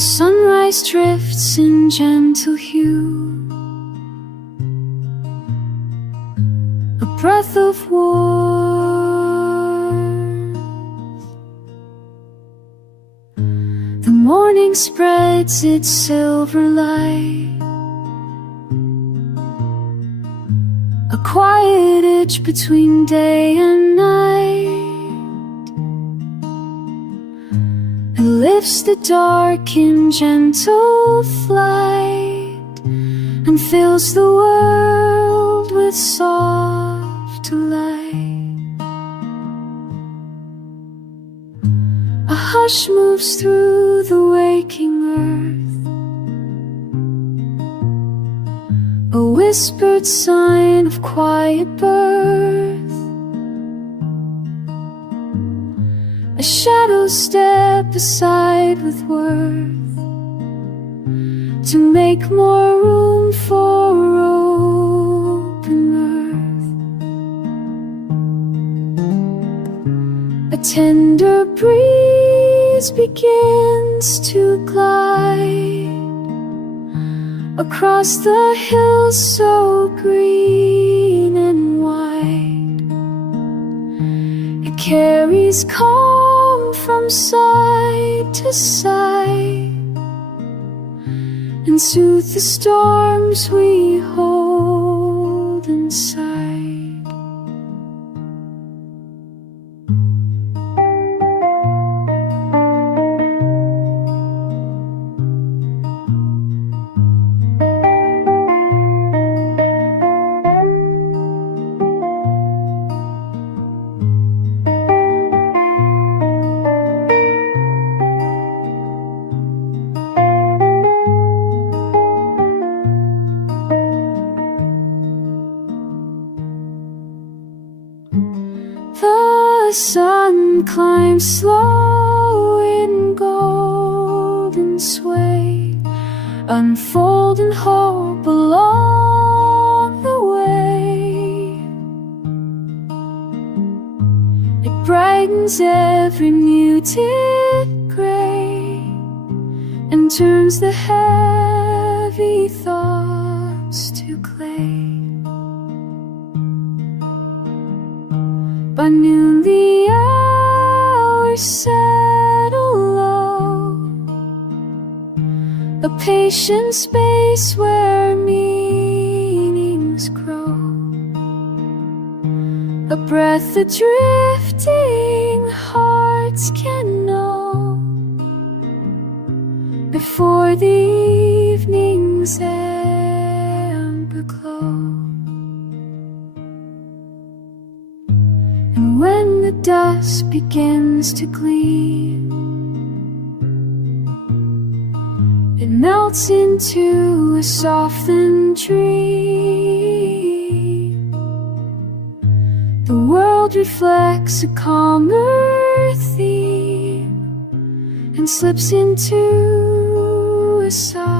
The sunrise drifts in gentle hue, a breath of warmth. The morning spreads its silver light, a quiet edge between day and night. It lifts the dark in gentle flight and fills the world with soft light. A hush moves through the waking earth, a whispered sign of quiet birth. A shadow step aside with worth to make more room for open earth. A tender breeze begins to glide across the hills so green and wide. It carries calm from side to side and soothes the storms we hold inside. The sun climbs slow in golden sway, unfolding hope along the way. It brightens every muted gray and turns the heavy thoughts to clay. By noon the hours settle low, a patient space where meanings grow, a breath that drifting hearts can know before the evening's amber glow. When the dusk begins to gleam, it melts into a softened dream. The world reflects a calmer theme and slips into a sigh.